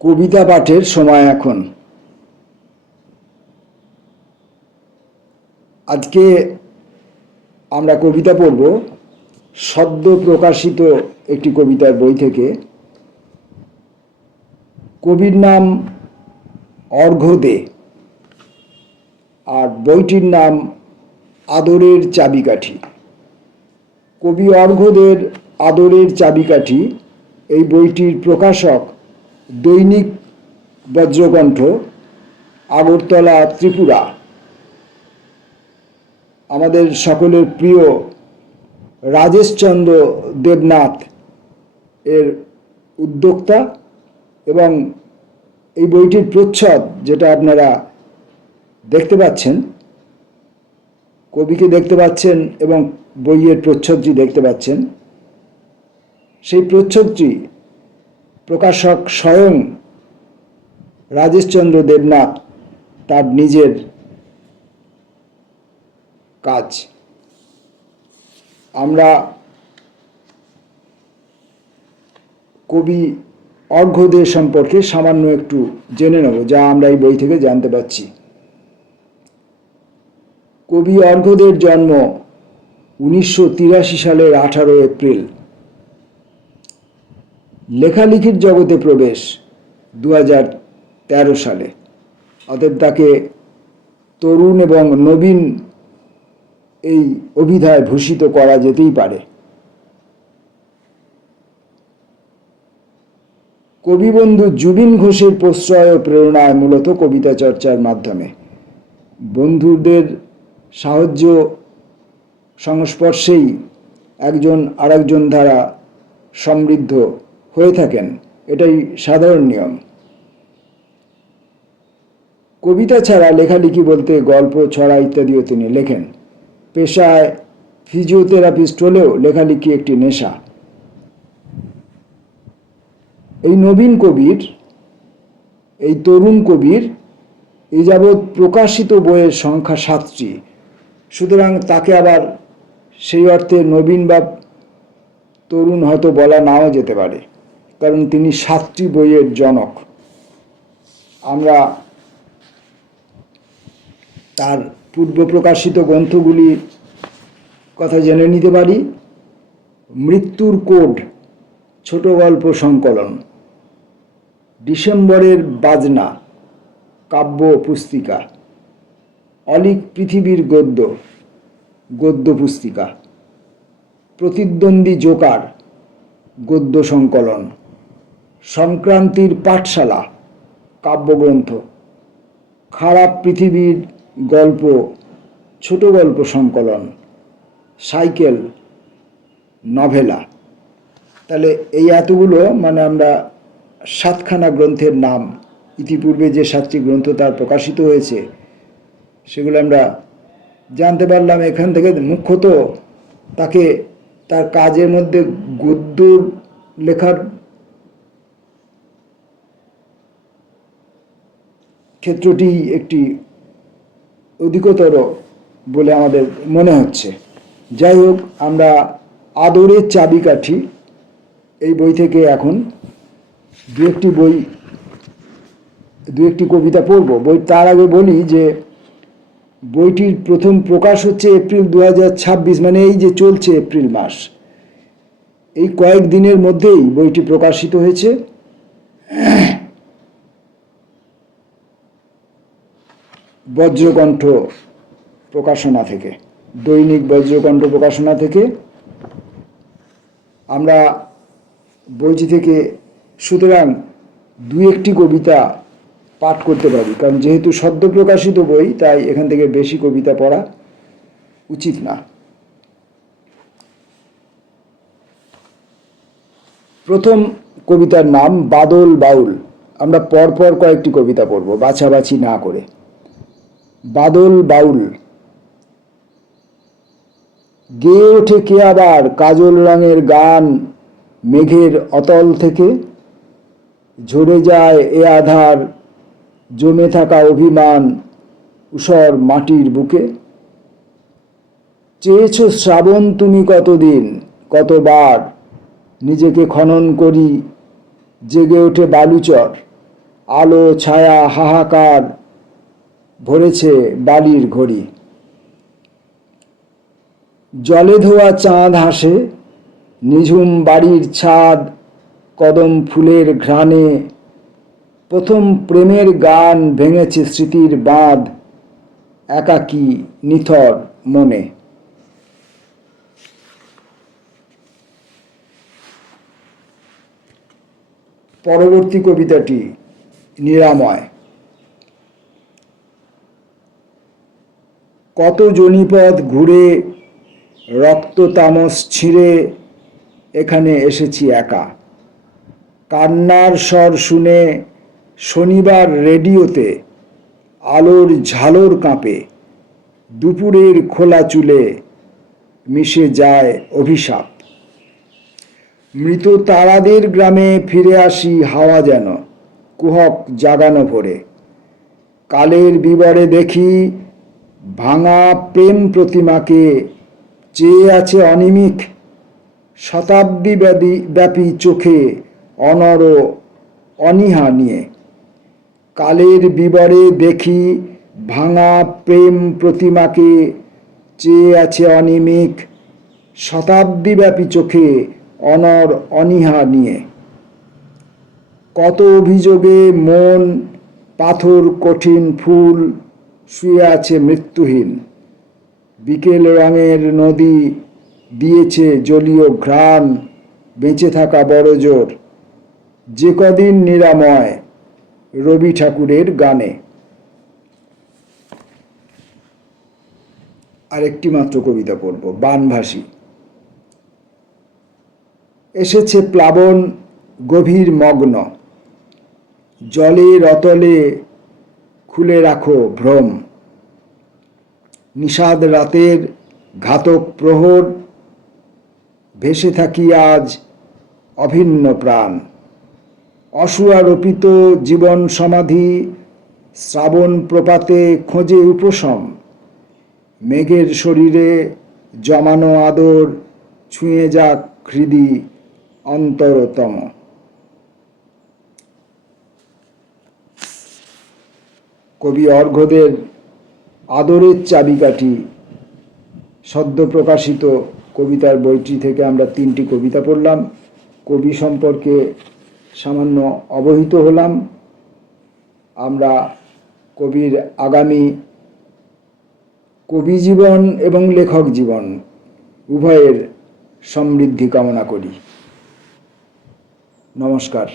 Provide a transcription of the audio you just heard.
কবিতা পাঠের সময় এখন। আজকে আমরা কবিতা পড়ব সদ্য প্রকাশিত একটি কবিতার বই থেকে। কবির নাম অর্ঘ্য দে, আর বইটির নাম আদরের চাবিকাঠি। কবি অর্ঘ্য দের আদরের চাবিকাঠি এই বইটির প্রকাশক দৈনিক বজ্রকণ্ঠ, আগরতলা, ত্রিপুরা। আমাদের সকলের প্রিয় রাজেশচন্দ্র দেবনাথ এর উদ্যোক্তা, এবং এই বইটির প্রচ্ছদ যেটা আপনারা দেখতে পাচ্ছেন, কবিকে দেখতে পাচ্ছেন এবং বইয়ের প্রচ্ছদটি দেখতে পাচ্ছেন, সেই প্রচ্ছদটি প্রকাশক স্বয়ং রাজেশচন্দ্র দেবনাথ তার নিজের কাজ। আমরা কবি অর্ঘ্য দে সম্পর্কে সামান্য একটু জেনে নেব, যা আমরা এই বই থেকে জানতে পারছি। কবি অর্ঘ্য দের জন্ম 1983 সালের 18 এপ্রিল। লেখালেখির জগতে প্রবেশ 2013 সালে। অতএব তাকে তরুণ এবং নবীন এই অভিধায় ভূষিত করা যেতেই পারে। কবিবন্ধু জুবিন ঘোষের প্রশ্রয় ও প্রেরণায় মূলত কবিতা চর্চার মাধ্যমে বন্ধুদের সাহায্য সংস্পর্শেই একজন আরেকজন দ্বারা সমৃদ্ধ হয়ে থাকেন, এটাই সাধারণ নিয়ম। কবিতা ছাড়া লেখালেখি বলতে গল্প, ছড়া ইত্যাদিও তিনি লেখেন। পেশায় ফিজিওথেরাপিস্ট হলেও লেখালেখি একটি নেশা। এই নবীন কবির, এই তরুণ কবির এই যাবৎ প্রকাশিত বইয়ের সংখ্যা 7টি। সুতরাং তাকে আবার সেই অর্থে নবীন বা তরুণ হয়তো বলা নাও যেতে পারে, কারণ তিনি 7টি বইয়ের জনক। আমরা তার পূর্ব প্রকাশিত গ্রন্থগুলির কথা জেনে নিতে পারি। মৃত্যুর কোড ছোট গল্প সংকলন, ডিসেম্বরের বাজনা কাব্য পুস্তিকা, অলিক পৃথিবীর গদ্য গদ্য পুস্তিকা, প্রতিদ্বন্দ্বী জোকার গদ্য সংকলন, সংক্রান্তির পাঠশালা কাব্যগ্রন্থ, খারাপ পৃথিবীর গল্প ছোট গল্প সংকলন, সাইকেল নভেলা। তাহলে এই এতগুলো, মানে আমরা 7খানা গ্রন্থের নাম, ইতিপূর্বে যে 7টি গ্রন্থ তার প্রকাশিত হয়েছে সেগুলো আমরা জানতে পারলাম এখান থেকে। মুখ্যত তাকে তার কাজের মধ্যে গদ্য লেখার ক্ষেত্রটি একটি অধিকতর বলে আমাদের মনে হচ্ছে। যাই হোক, আমরা আদরের চাবিকাঠি এই বই থেকে এখন দু একটি কবিতা পড়ব। তার আগে বলি যে বইটির প্রথম প্রকাশ হচ্ছে এপ্রিল 2026, মানে এই যে চলছে এপ্রিল মাস, এই কয়েক দিনের মধ্যেই বইটি প্রকাশিত হয়েছে। বজ্রকণ্ঠ প্রকাশনা থেকে, দৈনিক বজ্রকণ্ঠ প্রকাশনা থেকে। আমরা বইটি থেকে সুতরাং দু একটি কবিতা পাঠ করতে পারি, কারণ যেহেতু সদ্য প্রকাশিত বই, তাই এখান থেকে বেশি কবিতা পড়া উচিত না। প্রথম কবিতার নাম বাদল বাউল। আমরা পরপর কয়েকটি কবিতা পড়ব, বাছাবাছি না করে। বাদল বাউল। গেয়ে ওঠে কে আবার কাজল রঙের গান মেঘের অতল থেকে, ঝরে যায় এ আধার জমে থাকা অভিমান ঊষর মাটির বুকে। চেয়েছ শ্রাবণ তুমি কতদিন, কতবার নিজেকে খনন করি জেগে ওঠে বালুচর, আলো ছায়া হাহাকার ভরেছে বালির ঘড়ি। জলে ধোয়া চাঁদ হাসে, নিঝুম বাড়ির ছাদ কদম ফুলের ঘ্রাণে। প্রথম প্রেমের গান ভেঙেছে স্মৃতির বাঁধ, একাকী নিথর মনে। পরবর্তী কবিতাটি নিরাময়। কত জনিপদ ঘুরে রক্ত তামস ছিঁড়ে এখানে এসেছি একা। কান্নার স্বর শুনে শনিবার রেডিওতে আলোর ঝালর কাঁপে। দুপুরের খোলা চুলে মিশে যায় অভিশাপ। মৃত তারাদের গ্রামে ফিরে আসি হাওয়া যেন কুহক জাগানো ভরে। কালের বিবরে দেখি ভাঙা প্রেম প্রতিমাকে চেয়ে আছে অনিমিক। শতাব্দী ব্যাপী চোখে অনর অনীহা নিয়ে। কালের বিবরে দেখি ভাঙা প্রেম প্রতিমাকে চেয়ে আছে অনিমিক। শতাব্দী ব্যাপী চোখে অনর অনীহা নিয়ে। কত অভিযোগে মন পাথর কঠিন ফুল শুয়ে আছে মৃত্যুহীন। বিকেল রঙের নদী দিয়েছে জলীয় ঘ্রাণ, বেঁচে থাকা বড় জোর। যে কদিন নিরাময় রবি ঠাকুরের গানে। আরেকটি মাত্র কবিতা পড়ব, বানভাসী। এসেছে প্লাবন গভীর মগ্ন, জলের অতলে খুলে রাখো ভ্রম। নিষাদ রাতের ঘাতক প্রহর, ভেসে থাকি আজ অভিন্ন প্রাণ। অসুয়ারোপিত জীবন সমাধি, শ্রাবণ প্রপাতে খোঁজে উপশম। মেঘের শরীরে জমানো আদর ছুঁয়ে যাক হৃদি অন্তরতম। কবি অর্ঘ্যদের আদরের চাবিকাঠি সদ্য প্রকাশিত কবিতার বইটি থেকে আমরা 3টি কবিতা পড়লাম। কবি সম্পর্কে সামান্য অবহিত হলাম। আমরা কবির আগামী কবি জীবন এবং লেখক জীবন উভয়ের সমৃদ্ধি কামনা করি। নমস্কার।